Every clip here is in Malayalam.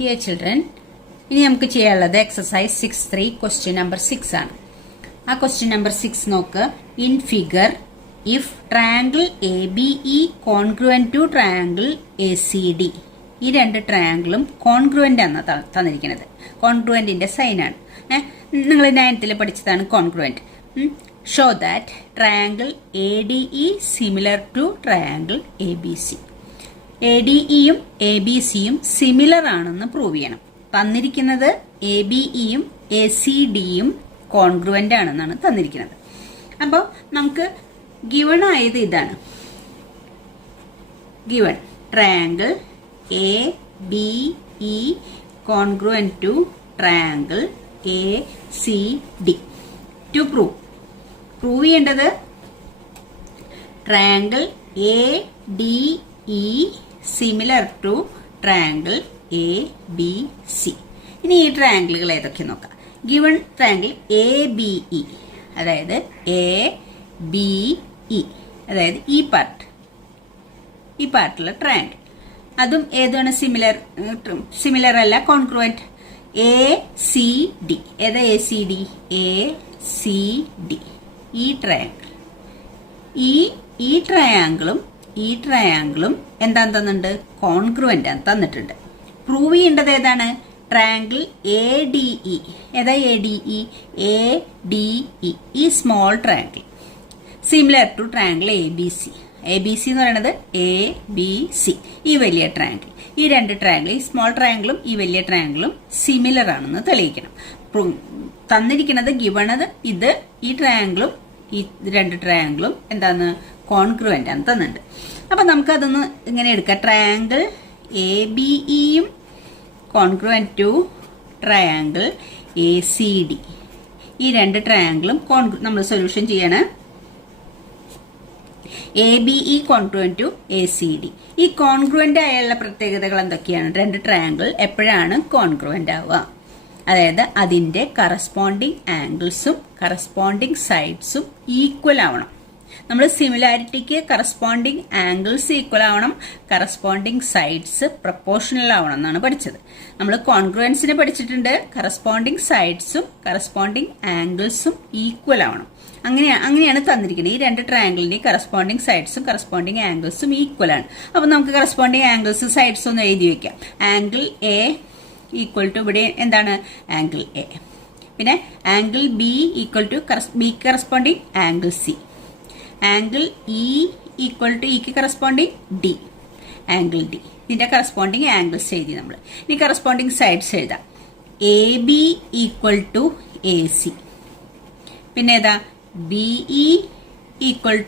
Dear children, ഇനി നമുക്ക് ചെയ്യാനുള്ളത് എക്സസൈസ് 6.3 ക്വസ്റ്റ്യൻ നമ്പർ 6 ആണ്. ആ ക്വസ്റ്റ്യൻ നമ്പർ 6 നോക്ക്. In figure if triangle A B E congruent to triangle A C D, ഈ രണ്ട് ട്രയാങ്കിളും കോൺഗ്രുവന്റ് ആണ് തന്നിരിക്കുന്നത്. കോൺഗ്രുവന്റിന്റെ സൈനാണ്. നിങ്ങൾ 9th പഠിച്ചതാണ് congruent. Show that triangle A D E similar to triangle A B C. A D ഇയും എ ബി സിയും സിമിലർ ആണെന്ന് പ്രൂവ് ചെയ്യണം. തന്നിരിക്കുന്നത് എ ബി ഇയും എ സി ഡിയും കോൺഗ്രുവന്റ് ആണെന്നാണ് തന്നിരിക്കുന്നത്. അപ്പോൾ നമുക്ക് ഗിവൺ ആയത് ഇതാണ്. Given triangle A B E congruent to triangle A C D. To prove ചെയ്യേണ്ടത് triangle A D E similar to triangle A B C. ഇനി ഈ ട്രയാങ്കിളുകൾ ഏതൊക്കെ നോക്കാം. Given triangle A B E, അതായത് എ ബി ഇ, അതായത് ഈ പാർട്ടിലുള്ള ട്രയാങ്കിൾ, അതും ഏതാണ് സിമിലർ അല്ല, കോൺഗ്രുവന്റ്. എ സി ഡി, ഏതാ A C D? A C D. ഈ ട്രയാങ്കിൾ, ഈ ട്രയാങ്കിളും എന്താന്ന് തന്നിട്ടുണ്ട്? കോൺഗ്രുവന്റ് ആണ് തന്നിട്ടുണ്ട്. പ്രൂവ് ചെയ്യേണ്ടത് ഏതാണ്? Triangle A D E. ഏതാ A D E? A D E, ഈ small triangle similar to triangle A B C. A B C എന്ന് പറയുന്നത് എ ബി സി, ഈ വലിയ ട്രയാങ്കിൾ. ഈ രണ്ട് ട്രയാങ്കിൾ, ഈ സ്മോൾ ട്രയാങ്കിളും ഈ വലിയ ട്രയാങ്കിളും സിമിലർ ആണെന്ന് തെളിയിക്കണം. തന്നിരിക്കുന്നത് ഗിവണത് ഇത്, ഈ ട്രയാങ്കിളും ഈ രണ്ട് ട്രയാങ്കിളും എന്താന്ന്? കോൺഗ്രുവന്റ് ആണ് തന്നിട്ടുണ്ട്. അപ്പൊ നമുക്ക് അതൊന്ന് ഇങ്ങനെ എടുക്കാം. ട്രയാങ്കിൾ എ ബി ഇയും congruent to triangle A C D. ഈ രണ്ട് ട്രയാങ്കിളും നമ്മൾ സൊല്യൂഷൻ ചെയ്യണം. A B E congruent to A C D. ഈ കോൺഗ്രുവന്റ് ആയുള്ള പ്രത്യേകതകൾ എന്തൊക്കെയാണ്? രണ്ട് ട്രയാങ്കിൾ എപ്പോഴാണ് കോൺഗ്രുവന്റ് ആവുക? അതായത് അതിന്റെ കറസ്പോണ്ടിങ് ആംഗിൾസും കറസ്പോണ്ടിങ് സൈഡ്സും ഈക്വൽ ആവണം. നമ്മൾ സിമിലാരിറ്റിക്ക് കറസ്പോണ്ടിങ് ആംഗിൾസ് ഈക്വൽ ആവണം, കറസ്പോണ്ടിങ് സൈഡ്സ് പ്രപ്പോർഷണൽ ആവണം എന്നാണ് പഠിച്ചത്. നമ്മൾ കോൺഗ്രുവൻസിനെ പഠിച്ചിട്ടുണ്ട്. കറസ്പോണ്ടിങ് സൈഡ്സും കറസ്പോണ്ടിങ് ആംഗിൾസും ഈക്വൽ ആവണം. അങ്ങനെയാണ് തന്നിരിക്കുന്നത്. ഈ രണ്ട് ട്രയാങ്കിളിന്റെയും കറസ്പോണ്ടിങ് സൈഡ്സും കറസ്പോണ്ടിങ് ആംഗിൾസും ഈക്വൽ ആണ്. അപ്പൊ നമുക്ക് കറസ്പോണ്ടിങ് ആംഗിൾസും സൈഡ്സും ഒന്ന് എഴുതി വെക്കാം. ആംഗിൾ എ ഈക്വൽ ടു, ഇവിടെ എന്താണ്? Angle A. പിന്നെ angle B equal to B corresponding angle C. Angle E equal to ഇക്ക് കറസ്പോണ്ടിങ് ഡി, ആംഗിൾ ഡി. ഇതിന്റെ കറസ്പോണ്ടിങ് ആംഗിൾസ് എഴുതി നമ്മൾ. ഇനി കറസ്പോണ്ടിങ് സൈഡ്സ് എഴുതാം. A B equal to A C. പിന്നെ ഏതാ? B E equal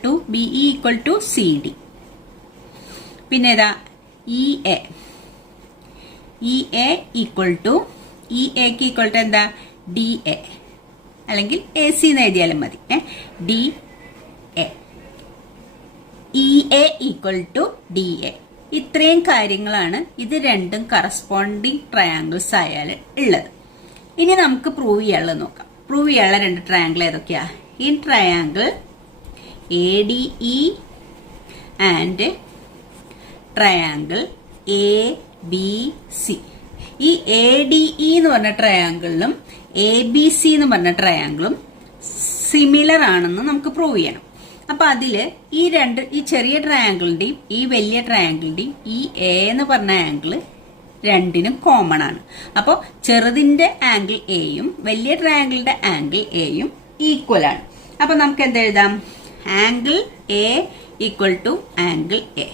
to C D. പിന്നെ ഏതാ? E A equal to, E എക്ക് ഈക്വൽ ടു എന്താ? ഡി എ, അല്ലെങ്കിൽ എ സി എന്ന് എഴുതിയാലും മതി. D A. E A equal to D A. ഇത്രയും കാര്യങ്ങളാണ് ഇത് രണ്ടും കറസ്പോണ്ടിങ് ട്രയാങ്കിൾസ് ആയാൽ ഉള്ളത്. ഇനി നമുക്ക് പ്രൂവ് ചെയ്യാനുള്ളത് നോക്കാം. പ്രൂവ് ചെയ്യാനുള്ള രണ്ട് ട്രയാങ്കിൾ ഏതൊക്കെയാ? In triangle A D E and triangle A B C. ഈ എ ഡി ഇ എന്ന് പറഞ്ഞ ട്രയാങ്കിളിലും എ ബി സി എന്ന് പറഞ്ഞ ട്രയാങ്കിളും സിമിലർ ആണെന്ന് നമുക്ക് പ്രൂവ് ചെയ്യണം. അപ്പൊ അതില് ഈ ചെറിയ ട്രയാങ്കിളിന്റെയും ഈ വലിയ ട്രയാങ്കിളിന്റെയും ഈ എ എന്ന് പറഞ്ഞ ആംഗിൾ രണ്ടിനും കോമൺ ആണ്. അപ്പോൾ ചെറുതിന്റെ ആംഗിൾ എയും വലിയ ട്രയാങ്കിളിന്റെ ആംഗിൾ എയും ഈക്വൽ ആണ്. അപ്പൊ നമുക്ക് എന്തെഴുതാം? Angle A equal to angle A.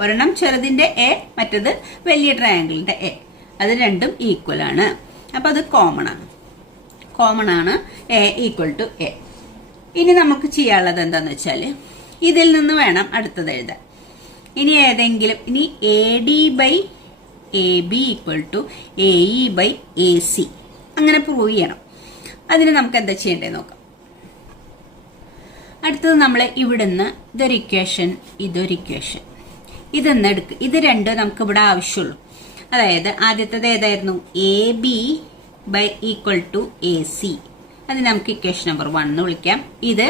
ഒരെണ്ണം ചെറുതിന്റെ എ, മറ്റത് വലിയ ട്രയാങ്കിളിന്റെ എ. അത് രണ്ടും ഈക്വൽ ആണ്. അപ്പൊ അത് കോമൺ ആണ്. A equal to A. ഇനി നമുക്ക് ചെയ്യാനുള്ളത് എന്താന്ന് വെച്ചാല് ഇതിൽ നിന്ന് വേണം അടുത്തത് എഴുതാൻ. ഇനി A D by A B equal to A E by A C, അങ്ങനെ പ്രൂവ് ചെയ്യണം. അതിന് നമുക്ക് എന്താ ചെയ്യേണ്ടത് നോക്കാം. അടുത്തത് നമ്മൾ ഇവിടുന്ന് ഇതൊരു ഇക്വേഷൻ, ഇതൊന്ന് എടുക്കുക. ഇത് രണ്ടും നമുക്ക് ഇവിടെ ആവശ്യമുള്ളൂ. അതായത് ആദ്യത്തേത് ഏതായിരുന്നു? A B by equal to A C. അത് നമുക്ക് ഇക്വേഷൻ നമ്പർ 1 എന്ന് വിളിക്കാം. ഇത്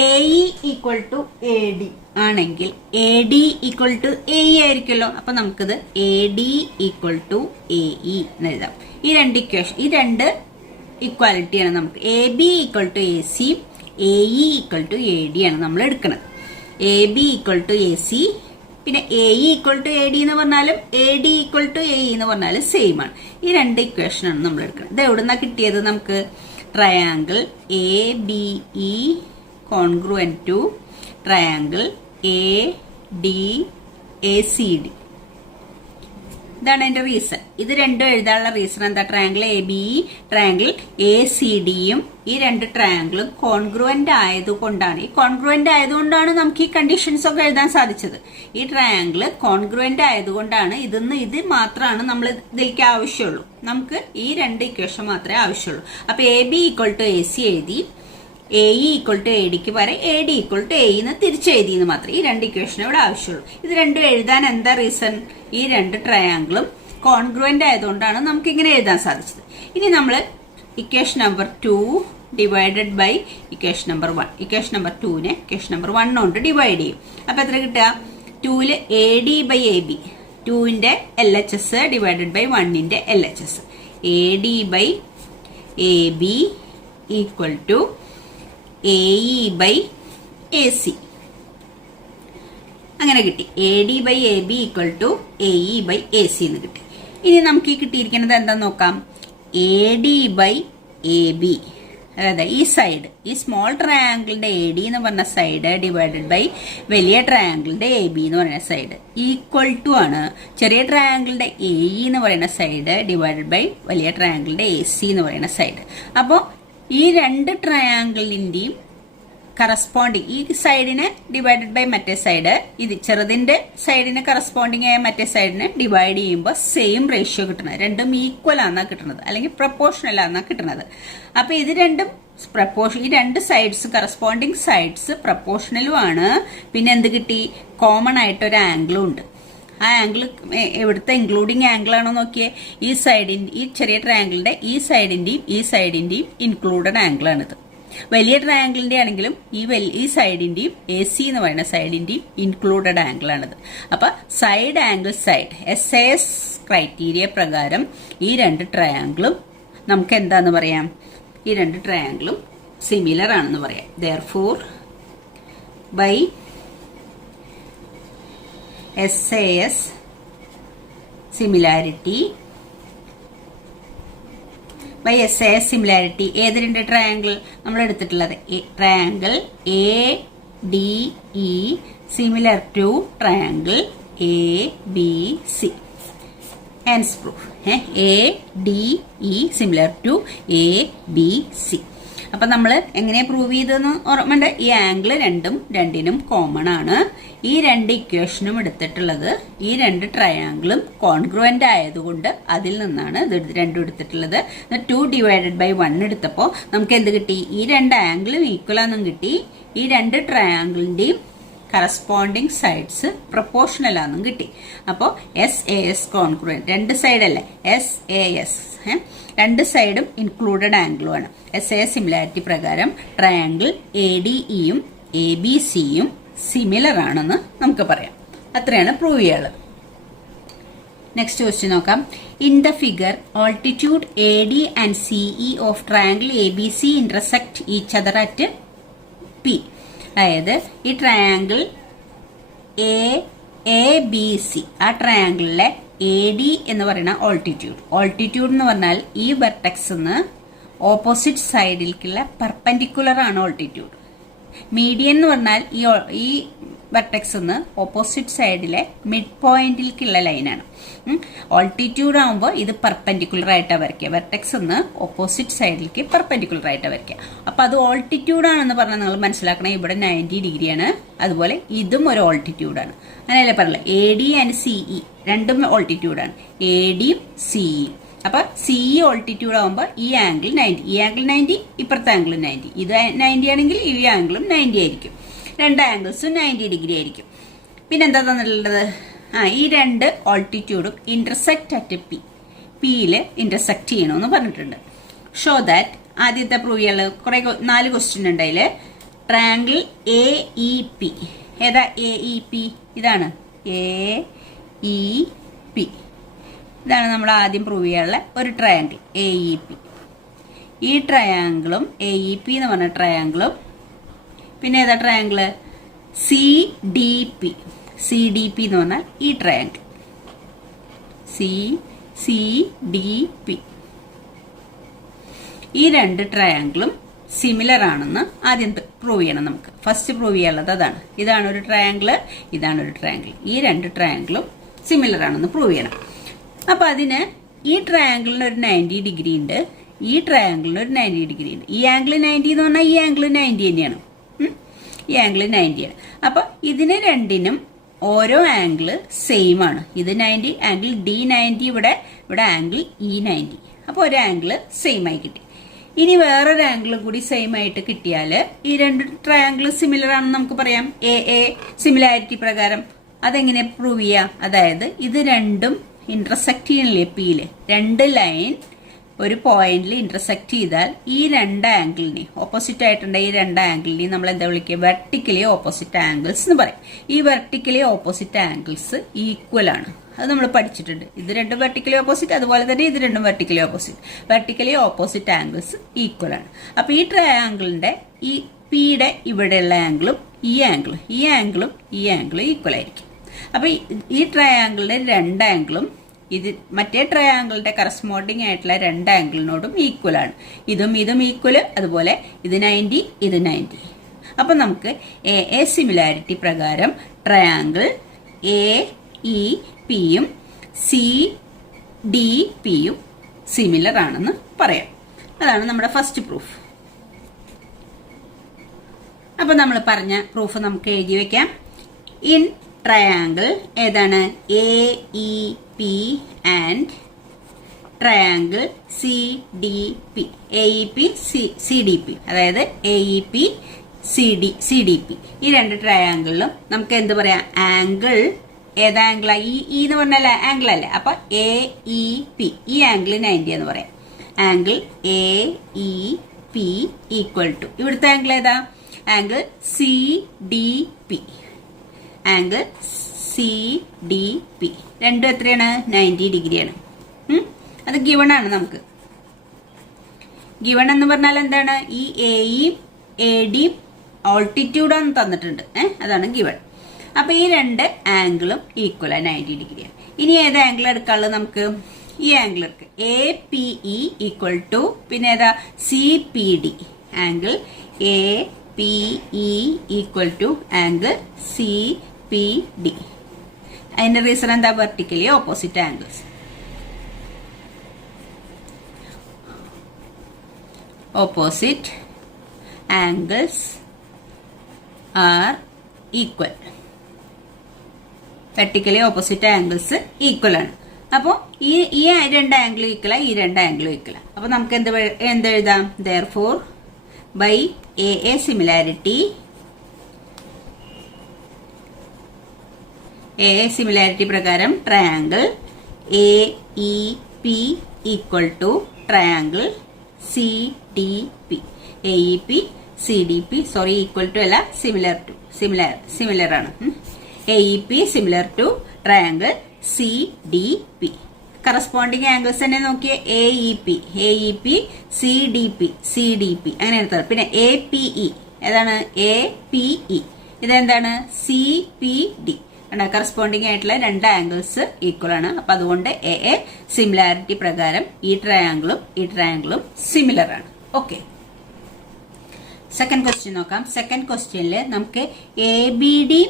A E equal to A D ആണെങ്കിൽ A D equal to A E ആയിരിക്കുമല്ലോ. അപ്പൊ നമുക്കിത് A D equal to A E എന്ന് എഴുതാം. ഈ രണ്ട് ഇക്വേഷൻ, ഈ രണ്ട് ഇക്വാലിറ്റിയാണ് നമുക്ക്. A B equal to A C, A E equal to A D ആണ് നമ്മൾ എടുക്കുന്നത്. A B equal to A C, പിന്നെ A E equal to A D എന്ന് പറഞ്ഞാലും A D equal to A E എന്ന് പറഞ്ഞാലും സെയിം ആണ്. ഈ രണ്ട് ഇക്വേഷനാണ് നമ്മൾ എടുക്കുന്നത്. ഇത് എവിടുന്നാ കിട്ടിയത്? നമുക്ക് triangle A B E congruent to triangle A D A C D. ഇതാണ് അതിന്റെ റീസൺ. ഇത് രണ്ടും എഴുതാനുള്ള റീസൺ എന്താ? Triangle A B E, triangle A C ഡിയും ഈ രണ്ട് ട്രയാങ്കിളും കോൺഗ്രുവന്റ് ആയതുകൊണ്ടാണ്. ഈ കോൺഗ്രുവന്റ് ആയതുകൊണ്ടാണ് നമുക്ക് ഈ കണ്ടീഷൻസ് ഒക്കെ എഴുതാൻ സാധിച്ചത്. ഈ ട്രയാങ്കിൾ കോൺഗ്രുവന്റ് ആയതുകൊണ്ടാണ്. ഇത് മാത്രമാണ് നമ്മൾ ഇതിലേക്ക് ആവശ്യമുള്ളൂ. നമുക്ക് ഈ രണ്ട് ഇക്വേഷൻ മാത്രമേ ആവശ്യമുള്ളൂ. അപ്പൊ A B equal to A C എഴുതി, A E equal to A ഡിക്ക് പകരം A D equal to A എന്ന് തിരിച്ചെഴുതിയെന്ന് മാത്രം. ഈ രണ്ട് ഇക്വേഷൻ ഇവിടെ ആവശ്യമുള്ളൂ. ഇത് രണ്ടും എഴുതാൻ എന്താ റീസൺ? ഈ രണ്ട് ട്രയാങ്കിളും കോൺഗ്രുവന്റ് ആയതുകൊണ്ടാണ് നമുക്ക് ഇങ്ങനെ എഴുതാൻ സാധിച്ചത്. ഇനി നമ്മൾ equation number 2 divided by equation number 1. Equation number 2നെ ഇക്വേഷൻ നമ്പർ 1 കൊണ്ട് ഡിവൈഡ് ചെയ്യും. അപ്പൊ എത്ര കിട്ടുക? 2ല് A D by A B, 2ന്റെ L H S divided by 1ന്റെ L H S, A D by A B equal to A E by A C. അങ്ങനെ കിട്ടി. A D by A B equal to A E by A C എന്ന് കിട്ടി. ഇനി നമുക്ക് ഈ കിട്ടിയിരിക്കുന്നത് എന്താന്ന് നോക്കാം. A D by A B, അതായത് ഈ സൈഡ്, ഈ സ്മോൾ ട്രയാങ്കിളിന്റെ എ ഡി എന്ന് പറഞ്ഞ സൈഡ് ഡിവൈഡഡ് ബൈ വലിയ ട്രയാങ്കിളിന്റെ എ ബി എന്ന് പറയുന്ന സൈഡ് ഈക്വൽ ടു ആണ് ചെറിയ ട്രയാങ്കിളിന്റെ എ ഇ എന്ന് പറയുന്ന സൈഡ് ഡിവൈഡഡ് ബൈ വലിയ ട്രയാങ്കിളിന്റെ എ സി എന്ന് പറയുന്ന സൈഡ്. അപ്പോൾ ഈ രണ്ട് ട്രയാങ്കിളിന്റെയും കറസ്പോണ്ടിങ്, ഈ സൈഡിനെ ഡിവൈഡഡ് ബൈ മറ്റേ സൈഡ്, ഇത് ചെറുതിന്റെ സൈഡിന് കറസ്പോണ്ടിങ് ആയ മറ്റേ സൈഡിനെ ഡിവൈഡ് ചെയ്യുമ്പോൾ സെയിം റേഷ്യോ കിട്ടുന്നത്. രണ്ടും ഈക്വൽ ആണെന്നാ കിട്ടുന്നത്, അല്ലെങ്കിൽ പ്രപ്പോർഷണൽ ആണെന്നാ കിട്ടുന്നത്. അപ്പൊ ഇത് രണ്ടും ഈ രണ്ട് സൈഡ്സ്, കറസ്പോണ്ടിങ് സൈഡ്സ് പ്രപ്പോർഷണലും ആണ്. പിന്നെ എന്ത് കിട്ടി? കോമൺ ആയിട്ട് ഒരു ആംഗിളും ഉണ്ട്. ആ ആംഗിൾ എവിടുത്തെ ഇൻക്ലൂഡിങ് ആംഗിൾ ആണോ നോക്കിയേ. ഈ സൈഡിന്റെ, ഈ ചെറിയ ട്രയാങ്കിളിന്റെ ഈ സൈഡിന്റെയും ഇൻക്ലൂഡഡ് ആംഗിൾ ആണിത്. വലിയ ട്രയാങ്കിളിന്റെ ആണെങ്കിലും ഈ സൈഡിന്റെയും എ സി എന്ന് പറയുന്ന സൈഡിന്റെയും ഇൻക്ലൂഡഡ് ആംഗിൾ ആണിത്. അപ്പൊ side angle side SAS criteria പ്രകാരം ഈ രണ്ട് ട്രയാങ്കിളും നമുക്ക് എന്താന്ന് പറയാം? ഈ രണ്ട് ട്രയാങ്കിളും സിമിലർ ആണെന്ന് പറയാം. Therefore by SAS similarity, by SAS similarity ഏത് രണ്ട് ട്രയാങ്കിൾ നമ്മൾ എടുത്തിട്ടുള്ളത്? Triangle A D E similar to triangle A B C. Hence proof A D E similar to A B C. അപ്പൊ നമ്മൾ എങ്ങനെയാ പ്രൂവ് ചെയ്തെന്ന് ഓർമ്മയുണ്ട്? ഈ ആംഗിൾ രണ്ടിനും കോമൺ ആണ്. ഈ രണ്ട് ഇക്വേഷനും എടുത്തിട്ടുള്ളത് ഈ രണ്ട് ട്രയാങ്കിളും കോൺഗ്രുവന്റ് ആയതുകൊണ്ട് അതിൽ നിന്നാണ് ഇത് രണ്ടും എടുത്തിട്ടുള്ളത്. 2 ഡിവൈഡഡ് ബൈ 1 എടുത്തപ്പോൾ നമുക്ക് എന്ത് കിട്ടി? ഈ രണ്ട് ആംഗിളും ഈക്വൽ ആണെന്നും കിട്ടി. ഈ രണ്ട് ട്രയാങ്കിളിന്റെയും കറസ്പോണ്ടിങ് സൈഡ്സ് പ്രപ്പോർഷണൽ ആണെന്നും കിട്ടി. അപ്പോൾ SAS കോൺഗ്രുവന്റ്, രണ്ട് സൈഡ് അല്ലേ, SAS രണ്ട് സൈഡും ഇൻക്ലൂഡഡ് ആംഗിളുമാണ്. SAS സിമിലാരിറ്റി പ്രകാരം ട്രയാങ്കിൾ എ ഡി ഇയും എ ബി സിയും സിമിലർ ആണെന്ന് നമുക്ക് പറയാം. അത്രയാണ് പ്രൂവ് ചെയ്യാനുള്ളത്. നെക്സ്റ്റ് ക്വസ്റ്റ്യൻ നോക്കാം. In the figure altitude A D and C E of triangle A B C intersect each other at P. അതായത് ഈ ട്രയാങ്കിൾ എ ബി സി, ആ ട്രയാങ്കിളിലെ എ ഡി എന്ന് പറയുന്ന ഓൾട്ടിറ്റ്യൂഡ് എന്ന് പറഞ്ഞാൽ ഈ വെർട്ടെക്സ് ഓപ്പോസിറ്റ് സൈഡിലേക്കുള്ള പെർപെൻഡിക്കുലർ ആണ് ഓൾട്ടിറ്റ്യൂഡ്. മീഡിയൻ എന്ന് പറഞ്ഞാൽ ഈ വെർട്ടെക്സ് ഓപ്പോസിറ്റ് സൈഡിലെ മിഡ് പോയിന്റിലേക്കുള്ള ലൈനാണ്. ഓൾട്ടിറ്റ്യൂഡ് ആകുമ്പോൾ ഇത് പെർപെൻഡിക്കുലർ ആയിട്ടാണ് വരയ്ക്കുക. വെർട്ടെക്സ് ഓപ്പോസിറ്റ് സൈഡിലേക്ക് പെർപെൻഡിക്കുലർ ആയിട്ടാണ് വരയ്ക്കുക. അപ്പൊ അത് ഓൾട്ടിറ്റ്യൂഡ് ആണെന്ന് പറഞ്ഞാൽ നിങ്ങൾ മനസ്സിലാക്കണം, ഇവിടെ 90 ഡിഗ്രിയാണ്. അതുപോലെ ഇതും ഒരു ഓൾട്ടിറ്റ്യൂഡാണ്. അങ്ങനെയല്ലേ പറയില്ല. എ ഡി ആൻഡ് സിഇ രണ്ടും ഓൾട്ടിറ്റ്യൂഡാണ്, എ ഡിയും സിഇയും. അപ്പൊ സിഇ ഓൾട്ടിറ്റ്യൂഡ് ആകുമ്പോൾ ഈ ആംഗിൾ 90, ഈ ആംഗിൾ 90, ഇപ്പുറത്തെ ആംഗിൾ 90. ഇത് 90 ആണെങ്കിൽ ഈ ആംഗിളും 90 ആയിരിക്കും. രണ്ട് ആംഗിൾസും 90 ഡിഗ്രി ആയിരിക്കും. പിന്നെന്താ തന്നിട്ടുള്ളത്? ഈ രണ്ട് ഓൾട്ടിറ്റ്യൂഡും ഇന്റർസെക്ട് അറ്റ് പിയിൽ ഇന്റർസെക്ട് ചെയ്യണമെന്ന് പറഞ്ഞിട്ടുണ്ട്. ഷോ ദാറ്റ്, ആദ്യത്തെ പ്രൂവ് ചെയ്യാനുള്ള കുറെ 4 ക്വസ്റ്റ്യൻ ഉണ്ട്. അതിൽ ട്രയാങ്കിൾ എ ഇ പി. ഏതാ എ ഇ പി? ഇതാണ് എ ഇ പി. ഇതാണ് നമ്മൾ ആദ്യം പ്രൂവ് ചെയ്യാനുള്ള ഒരു ട്രയാങ്കിൾ എ ഇ പി. ഈ ട്രയാങ്കിളും എ ഇ പി എന്ന് പറഞ്ഞ ട്രയാങ്കിളും പിന്നെ ഏതാ triangle? C D P. C D P എന്ന് പറഞ്ഞാൽ ഈ ട്രയാങ്കിൾ സി ഡി പി. ഈ രണ്ട് ട്രയാങ്കിളും സിമിലർ ആണെന്ന് ആദ്യം പ്രൂവ് ചെയ്യണം. നമുക്ക് ഫസ്റ്റ് പ്രൂവ് ചെയ്യാനുള്ളത് അതാണ്. ഇതാണ് ഒരു ട്രയാങ്കിള്, ഇതാണ് ഒരു ട്രയാങ്കിൾ. ഈ രണ്ട് ട്രയാങ്കിളും സിമിലർ ആണെന്ന് പ്രൂവ് ചെയ്യണം. അപ്പൊ അതിന് ഈ ട്രയാങ്കിളിന് ഒരു 90 ഡിഗ്രി ഉണ്ട്, ഈ ട്രയാങ്കിളിന് ഒരു 90 ഡിഗ്രി ഉണ്ട്. ഈ ആംഗിൾ 90 എന്ന് പറഞ്ഞാൽ ഈ ആംഗിൾ 90 തന്നെയാണ്. ഈ ആംഗിൾ 90 ആണ്. അപ്പൊ ഇതിന് രണ്ടിനും ഓരോ ആംഗിള് സെയിം ആണ്. ഇത് 90, ആംഗിൾ ഡി 90, ഇവിടെ ആംഗിൾ ഇ 90. അപ്പോൾ ഒരു ആംഗിള് സെയിം ആയി കിട്ടി. ഇനി വേറൊരു ആംഗിളും കൂടി സെയിം ആയിട്ട് കിട്ടിയാൽ ഈ രണ്ട് ട്രയാംഗിൾ സിമിലർ ആണെന്ന് നമുക്ക് പറയാം. എ സിമിലാരിറ്റി പ്രകാരം അതെങ്ങനെ പ്രൂവ് ചെയ്യാം? അതായത് ഇത് രണ്ടും ഇന്റർസെക്ട് ചെയ്യണില്ലേ പിയില്, രണ്ട് ലൈൻ ഒരു പോയിന്റിൽ ഇന്റർസെക്ട് ചെയ്താൽ ഈ രണ്ട് ആംഗിളിനെ ഓപ്പോസിറ്റ് ആയിട്ടുണ്ട്. ഈ രണ്ട് ആംഗിളിനെ നമ്മൾ എന്താ വിളിക്കുക? വെർട്ടിക്കലി ഓപ്പോസിറ്റ് ആംഗിൾസ് എന്ന് പറയും. ഈ വെർട്ടിക്കലി ഓപ്പോസിറ്റ് ആംഗിൾസ് ഈക്വൽ ആണ്. അത് നമ്മൾ പഠിച്ചിട്ടുണ്ട്. ഇത് രണ്ടും വെർട്ടിക്കലി ഓപ്പോസിറ്റ്, അതുപോലെ തന്നെ ഇത് രണ്ടും vertically opposite. Vertically opposite angles equal ആണ്. അപ്പൊ ഈ ട്രയാംഗിളിന്റെ ഈ പിയുടെ ഇവിടെയുള്ള ആംഗിളും ഈ ആംഗിളും ഈക്വൽ ആയിരിക്കും. അപ്പൊ ഈ ട്രയാംഗിളിന്റെ രണ്ട് ആംഗിളും ഇത് മറ്റേ ട്രയാംഗിളിന്റെ കറസ്പോണ്ടിങ് ആയിട്ടുള്ള രണ്ട് ആംഗിളിനോടും ഈക്വൽ ആണ്. ഇതും ഈക്വൽ, അതുപോലെ ഇത് 90, ഇത് 90. അപ്പൊ നമുക്ക് എ സിമിലാരിറ്റി പ്രകാരം ട്രയാംഗിൾ എ ഇ പിയും സി ഡി പിയും സിമിലർ ആണെന്ന് പറയാം. അതാണ് നമ്മുടെ ഫസ്റ്റ് പ്രൂഫ്. അപ്പൊ നമ്മൾ പറഞ്ഞ പ്രൂഫ് നമുക്ക് എഴുതി വെക്കാം. ഇൻ ട്രയാംഗിൾ ഏതാണ്? A E P and triangle C D P. A E P C D P, അതായത് A E P C D P. ഈ രണ്ട് ട്രയാംഗിളിലും നമുക്ക് എന്ത് പറയാം? ആംഗിൾ ഏതാ ആംഗിളാ? ഈ എന്ന് പറഞ്ഞാൽ ആംഗിൾ അല്ലേ. അപ്പൊ എ ഇ പി, ഈ ആംഗിൾ 90 എന്ന് പറയാം. Angle A E P equal to ഇവിടുത്തെ ആംഗിൾ ഏതാ? Angle C D P. Angle C D P രണ്ടും എത്രയാണ്? 90 ഡിഗ്രിയാണ്. അത് ഗിവൺ ആണ്. നമുക്ക് ഗിവൺ എന്ന് പറഞ്ഞാൽ എന്താണ്? ഈ എയും എ ഡിയും ഓൾട്ടിറ്റ്യൂഡ് ആണ് തന്നിട്ടുണ്ട്. അതാണ് ഗിവൺ. അപ്പൊ ഈ രണ്ട് ആംഗിളും ഈക്വൽ 90 ഡിഗ്രിയാണ്. ഇനി ഏത് ആംഗിൾ എടുക്കാനുള്ളത്? നമുക്ക് ഈ ആംഗിൾ എടുക്കുക. A P E equal to പിന്നെ ഏതാ? C P D. Angle A P E equal to angle C P D. അതിന്റെ റീസൺ എന്താ? Vertically opposite angles. Opposite angles are equal. Vertically opposite angles equal ആണ്. അപ്പോൾ ഈ രണ്ട് ആംഗിൾ ഈക്വല, ഈ രണ്ട് ആംഗിൾ ഈക്വല. അപ്പൊ നമുക്ക് എന്തെഴുതാം? therefore by a similarity പ്രകാരം triangle A E P equal to triangle C D P. A E P C D P, sorry equal to അല്ല, സിമിലർ ആണ്. A E P similar to triangle C D P. Corresponding angles തന്നെ നോക്കിയേ. A E P C D P അങ്ങനെ എടുത്തത്. പിന്നെ എ പി ഇ ഏതാണ്? എ പി ഇ ഇതെന്താണ്? C P D. കറസ്പോണ്ടിങ് ആയിട്ടുള്ള രണ്ട് ആംഗിൾസ് ഈക്വൽ ആണ്. അപ്പൊ അതുകൊണ്ട് എ സിമിലാരിറ്റി പ്രകാരം ഈ ട്രയാംഗിളും സിമിലർ ആണ്. ഓക്കെ, സെക്കൻഡ് ക്വസ്റ്റ്യൻ നോക്കാം. സെക്കൻഡ് ക്വസ്റ്റ്യനിൽ നമുക്ക് A B D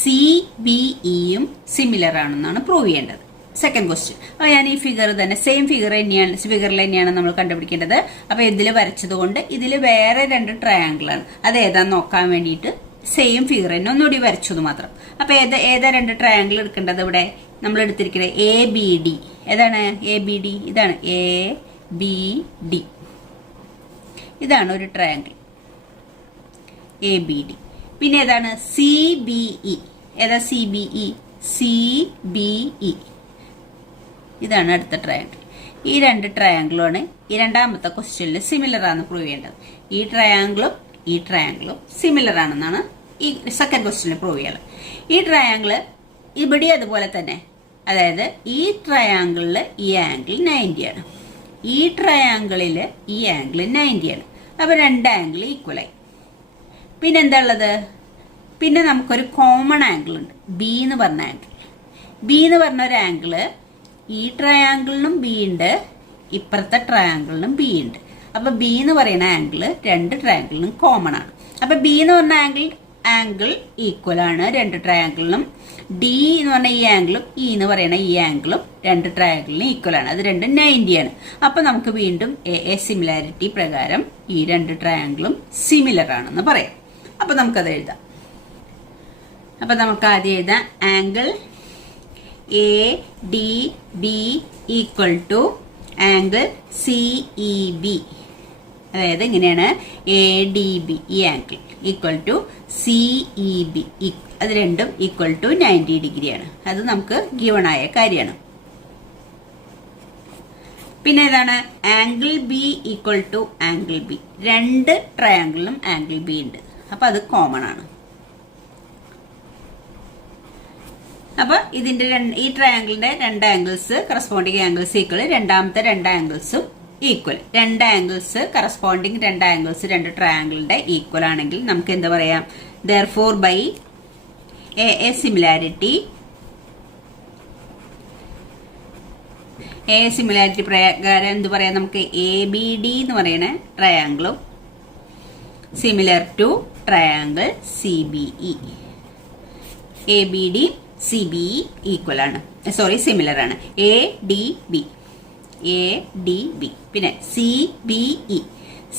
C B ഇയും സിമിലർ ആണെന്നാണ് പ്രൂവ് ചെയ്യേണ്ടത്. Second question. അപ്പൊ ഞാൻ ഈ ഫിഗർ തന്നെ സെയിം ഫിഗറിൽ തന്നെയാണ് നമ്മൾ കണ്ടുപിടിക്കേണ്ടത്. അപ്പൊ ഇതിൽ വരച്ചത് കൊണ്ട് ഇതിൽ വേറെ രണ്ട് ട്രയാംഗിൾ ആണ്. അത് ഏതാന്ന് നോക്കാൻ വേണ്ടിയിട്ട് സെയിം ഫിഗർ തന്നെ ഒന്നുകൂടി വരച്ചത് മാത്രം. അപ്പൊ ഏതാ രണ്ട് ട്രയാംഗിൾ എടുക്കേണ്ടത്? ഇവിടെ നമ്മൾ എടുത്തിരിക്കുന്നത് എ ബി ഡി. ഏതാണ് എ ബി ഡി? ഇതാണ് എ ബി ഡി. ഇതാണ് ഒരു ട്രയാംഗിൾ എ ബി ഡി. പിന്നെ ഏതാണ്? C B E. ഏതാ C B E? C B E. ഇതാണ് അടുത്ത ട്രയാംഗിൾ. ഈ രണ്ട് ട്രയാംഗിളുമാണ് ഈ രണ്ടാമത്തെ ക്വസ്റ്റ്യനിൽ സിമിലർ ആണെന്ന് പ്രൂവ് ചെയ്യേണ്ടത്. ഈ ട്രയാംഗിളും ഈ ട്രയാങ്കിളും സിമിലർ ആണെന്നാണ് ഈ സെക്കൻഡ് ക്വസ്റ്റ്യനിൽ പ്രൂവ് ചെയ്യാറ്. ഈ ട്രയാങ്കിള് ഇവിടെ അതുപോലെ തന്നെ, അതായത് ഈ ട്രയാങ്കിളിൽ ഈ ആംഗിൾ 90 ആണ്, ഈ ട്രയാങ്കിളിൽ ഈ ആംഗിൾ 90 ആണ്. അപ്പൊ രണ്ട് ആംഗിൾ ഈക്വലായി. പിന്നെ എന്താ ഉള്ളത്? പിന്നെ നമുക്കൊരു കോമൺ ആംഗിൾ ഉണ്ട്, ബി എന്ന് പറഞ്ഞ ആംഗിൾ. ബി എന്ന് പറഞ്ഞ ഒരു ആംഗിള് ഈ ട്രയാങ്കിളിനും ബി ഉണ്ട്, ഇപ്പുറത്തെ ട്രയാങ്കിളിനും ബി ഉണ്ട്. അപ്പൊ ബി എന്ന് പറയുന്ന ആംഗിൾ രണ്ട് ട്രയാങ്കിളിനും കോമൺ ആണ്. അപ്പൊ ബി എന്ന് പറഞ്ഞ ആംഗിൾ ഈക്വൽ ആണ് രണ്ട് ട്രയാങ്കിളിനും. ഡി എന്ന് പറഞ്ഞ ഈ ആംഗിളും ഇ എന്ന് പറയുന്ന ഈ ആംഗിളും രണ്ട് ട്രയാങ്കിളിനും ഈക്വൽ ആണ്. അത് രണ്ടും 90 ആണ്. അപ്പൊ നമുക്ക് വീണ്ടും എ സിമിലാരിറ്റി പ്രകാരം ഈ രണ്ട് ട്രയാങ്കിളും സിമിലർ ആണെന്ന് പറയാം. അപ്പൊ നമുക്കത് എഴുതാം. അപ്പൊ നമുക്ക് ആദ്യം എഴുതാം angle A D B equal to angle C E B. അതായത് ഇങ്ങനെയാണ്, എ ഡി ബി ഈ angle equal to C E B, അത് രണ്ടും ഈക്വൽ ടു 90 ഡിഗ്രിയാണ്. അത് നമുക്ക് ഗിവൺ ആയ കാര്യമാണ്. പിന്നെ ഏതാണ്? Angle B equal to angle B. രണ്ട് ട്രയാങ്കിളിലും ആംഗിൾ ബി ഉണ്ട്, അപ്പൊ അത് കോമൺ ആണ്. അപ്പൊ ഇതിന്റെ ഈ ട്രയാങ്കിളിന്റെ രണ്ട് ആംഗിൾസ് കറസ്പോണ്ടിങ് ആംഗിൾസ് ഈക്വൽ, രണ്ടാമത്തെ രണ്ട് ആംഗിൾസും ഈക്വൽ. രണ്ട് ആംഗിൾസ് കറസ്പോണ്ടിങ് രണ്ട് ആംഗിൾസ് രണ്ട് ട്രയാങ്കിളിന്റെ ഈക്വൽ ആണെങ്കിൽ നമുക്ക് എന്താ പറയാം? therefore by a similarity പ്രകാരം എന്ത് പറയാം? നമുക്ക് എ ബി ഡി എന്ന് പറയുന്ന ട്രയാങ്കിളും similar to triangle C B E. A B D C B E equal ആണ്, സോറി സിമിലർ ആണ്. A D B, A D B, പിന്നെ C B E,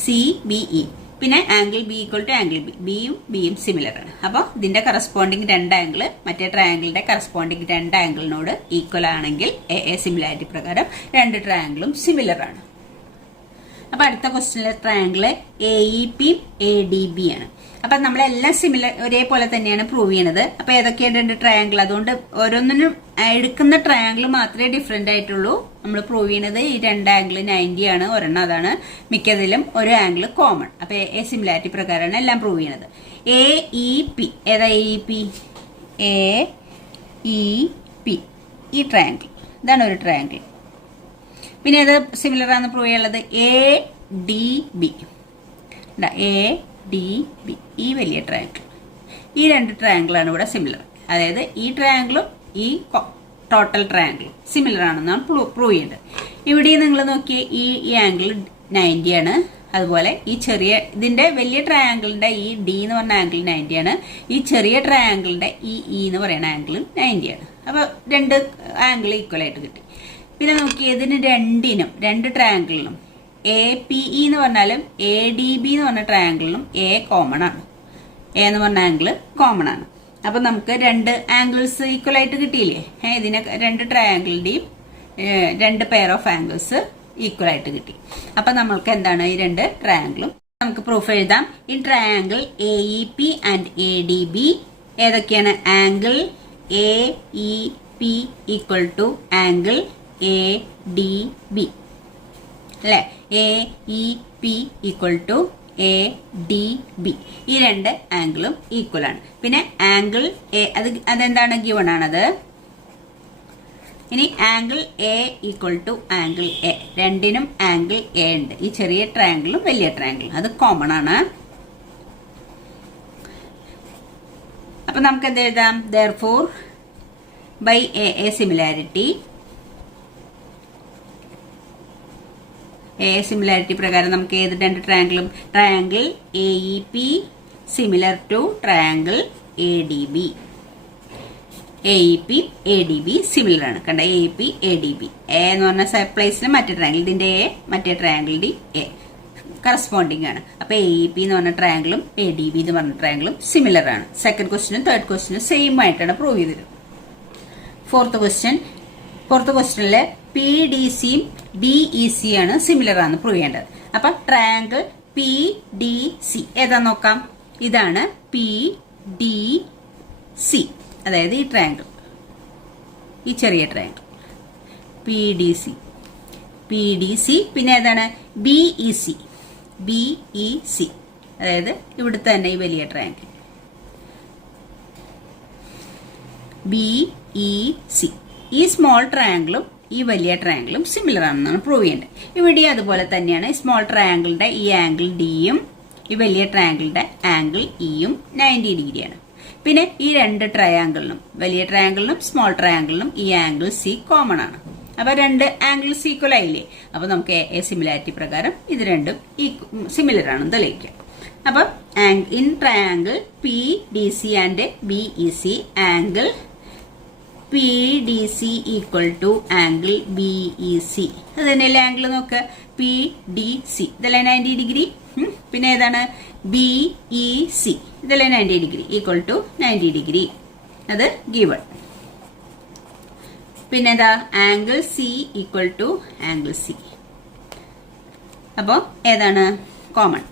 C B E, പിന്നെ angle B equal to angle B, ബിയും ബിയും സിമിലർ ആണ്. അപ്പോൾ ഇതിന്റെ കറസ്പോണ്ടിങ് രണ്ട് ആംഗിൾ മറ്റേ ട്രയാങ്കിളിന്റെ കറസ്പോണ്ടിങ് രണ്ട് ആംഗിളിനോട് ഈക്വൽ ആണെങ്കിൽ എ സിമിലാരിറ്റി പ്രകാരം രണ്ട് ട്രയാങ്കിളും സിമിലർ ആണ്. അപ്പൊ അടുത്ത ക്വസ്റ്റ്യനിലെ triangle A E P A D B ആണ്. അപ്പൊ നമ്മളെല്ലാം സിമിലർ ഒരേപോലെ തന്നെയാണ് പ്രൂവ് ചെയ്യണത്. അപ്പൊ ഏതൊക്കെയാണ് രണ്ട് ട്രയാങ്കിൾ? അതുകൊണ്ട് ഓരോന്നിനും എടുക്കുന്ന ട്രയാങ്കിൾ മാത്രമേ ഡിഫറെന്റ് ആയിട്ടുള്ളൂ. നമ്മൾ പ്രൂവ് ചെയ്യണത് ഈ രണ്ട് ആംഗിൾ 90 ആണ്, ഒരെണ്ണം അതാണ്. മിക്കതിലും ഒരു ആംഗിൾ കോമൺ. അപ്പൊ എ സിമിലാരിറ്റി പ്രകാരമാണ് എല്ലാം പ്രൂവ് ചെയ്യണത്. എ ഇ പി, ഏതാ A E P? A E P ഈ ട്രയാങ്കിൾ, ഇതാണ് ഒരു ട്രയാങ്കിൾ. പിന്നെ ഏത് സിമിലർ ആണെന്ന് പ്രൂവ് ചെയ്യാനുള്ളത്? A D B, A D B ഈ വലിയ ട്രയാങ്കിൾ. ഈ രണ്ട് ട്രയാങ്കിളാണ് ഇവിടെ സിമിലർ. അതായത് ഈ ട്രയാങ്കിളും ഈ ടോട്ടൽ ട്രയാങ്കിളും സിമിലർ ആണെന്നാണ് പ്രൂവ് ചെയ്യേണ്ടത്. ഇവിടെ നിങ്ങൾ നോക്കിയേ, ഈ ആംഗിൾ 90 ആണ്. അതുപോലെ ഈ ചെറിയ ഇതിന്റെ വലിയ ട്രയാങ്കിളിന്റെ ഈ ഡി എന്ന് പറഞ്ഞ ആംഗിൾ 90 ആണ്. ഈ ചെറിയ ട്രയാങ്കിളിന്റെ ഈ ഇ എന്ന് പറയുന്ന ആംഗിൾ 90 ആണ്. അപ്പൊ രണ്ട് ആംഗിൾ ഈക്വൽ ആയിട്ട് കിട്ടി. പിന്നെ നോക്കിയേ, ഇതിന് രണ്ടിനും രണ്ട് ട്രയാങ്കിളിനും എ പി ഇ എന്ന് പറഞ്ഞാലും എ ഡി ബി എന്ന് പറഞ്ഞ ട്രയാങ്കിളിനും എ കോമൺ ആണ്. എ എന്ന് പറഞ്ഞ ആംഗിൾ കോമൺ ആണ്. അപ്പൊ നമുക്ക് രണ്ട് ആംഗിൾസ് ഈക്വൽ ആയിട്ട് കിട്ടിയില്ലേ? ഇതിനെ രണ്ട് ട്രയാങ്കിളിന്റെയും രണ്ട് പെയർ ഓഫ് ആംഗിൾസ് ഈക്വൽ ആയിട്ട് കിട്ടി. അപ്പൊ നമ്മൾക്ക് എന്താണ്? ഈ രണ്ട് ട്രയാങ്കിളും നമുക്ക് പ്രൂഫ് എഴുതാം. ഈ triangle A E P and A D B ഏതൊക്കെയാണ്? Angle A E P equal to angle A D B അല്ലെ? A E P equal to A D B. ഈ രണ്ട് ആംഗിളും ഈക്വൽ ആണ്. പിന്നെ ആംഗിൾ എ അതെന്താണ്? ഗിവൺ ആണത്. ഇനി angle A equal to angle A, രണ്ടിനും ആംഗിൾ എ ഉണ്ട്. ഈ ചെറിയ ട്രയാങ്കിളും വലിയ ട്രയാങ്കിളും അത് കോമൺ ആണ്. അപ്പൊ നമുക്ക് എന്ത് എഴുതാം? therefore by a similarity, A similarity പ്രകാരം നമുക്ക് ഏത് രണ്ട് ട്രയാങ്കിളും? Triangle A E P similar to triangle A D B. A E P A D B similar ആണ്. കണ്ട, A E P A D B. A എന്ന് പറഞ്ഞ പ്ലേസിൽ മറ്റേ ട്രയാങ്കിൾ, ഇതിന്റെ എ മറ്റേ ട്രയാങ്കിളിന്റെ എ കറസ്പോണ്ടിങ് ആണ്. അപ്പൊ എ ഇ പി എന്ന് പറഞ്ഞ ട്രയാങ്കിളും എ ഡി ബി എന്ന് പറഞ്ഞ ട്രയാങ്കിളും സിമിലർ ആണ്. സെക്കൻഡ് ക്വസ്റ്റിനും തേർഡ് ക്വസ്റ്റിനും സെയിം ആയിട്ടാണ് പ്രൂവ് ചെയ്തത്. ഫോർത്ത് ക്വസ്റ്റ്യനില് പി ഡി സിയും ബി ഇ സി ആണ് സിമിലർ ആണ് പ്രൂവ് ചെയ്യേണ്ടത്. അപ്പൊ ട്രയാങ്കിൾ പി ഡി സി ഏതാ നോക്കാം. ഇതാണ് പി ഡി സി, അതായത് ഈ ട്രയാങ്കിൾ, ഈ ചെറിയ triangle P D C. P D C പിന്നെ ഏതാണ്? B E C. B E C അതായത് ഇവിടുത്തെ തന്നെ ഈ വലിയ ട്രയാങ്കിൾ BEC. ഈ സ്മോൾ ട്രയാങ്കിളും ഈ വലിയ ട്രയാങ്കിളും സിമിലർ ആണെന്നാണ് പ്രൂവ് ചെയ്യേണ്ടത്. ഇവിടെ അതുപോലെ തന്നെയാണ്. സ്മോൾ ട്രയാങ്കിളിന്റെ ഈ ആംഗിൾ ഡിയും ഈ വലിയ ട്രയാങ്കിളിന്റെ ആംഗിൾ ഇയും 90 ഡിഗ്രിയാണ്. പിന്നെ ഈ രണ്ട് ട്രയാങ്കിളിനും, വലിയ ട്രയാങ്കിളിനും സ്മോൾ ട്രയാങ്കിളിനും ഈ ആംഗിൾ സി കോമൺ ആണ്. അപ്പൊ രണ്ട് ആംഗിൾസ് ഈക്വൽ ആയില്ലേ? അപ്പൊ നമുക്ക് എ സിമിലാരിറ്റി പ്രകാരം ഇത് രണ്ടും സിമിലർ ആണെന്ന് തെളിയിക്കാം. അപ്പം in triangle PDC and BEC angle PDC equal to angle BEC. അത് തന്നെയല്ലേ ആംഗിൾ നോക്കുക, PDC ഇതല്ലേ 90 ഡിഗ്രി. പിന്നെ ഏതാണ് BEC ഇതല്ലേ 90 ഡിഗ്രി ഈക്വൽ ടു 90 ഡിഗ്രി. അത് ഗിവൺ. പിന്നെ ഏതാ angle C equal to angle C. അപ്പോൾ ഏതാണ് കോമൺ?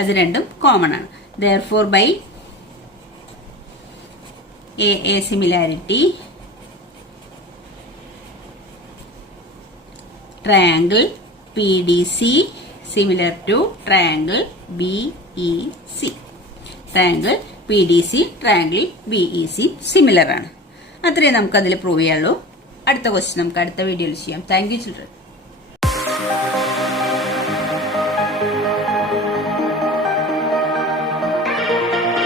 അത് രണ്ടും കോമൺ ആണ്. therefore by a similarity triangle PDC similar to triangle BEC. triangle PDC triangle BEC similar ആണ്. അത്രയും നമുക്ക് അതിൽ പ്രൂവ് ചെയ്യാനുള്ളൂ. അടുത്ത ക്വസ്റ്റ്യൻ നമുക്ക് അടുത്ത വീഡിയോയിൽ ചെയ്യാം. Thank you children.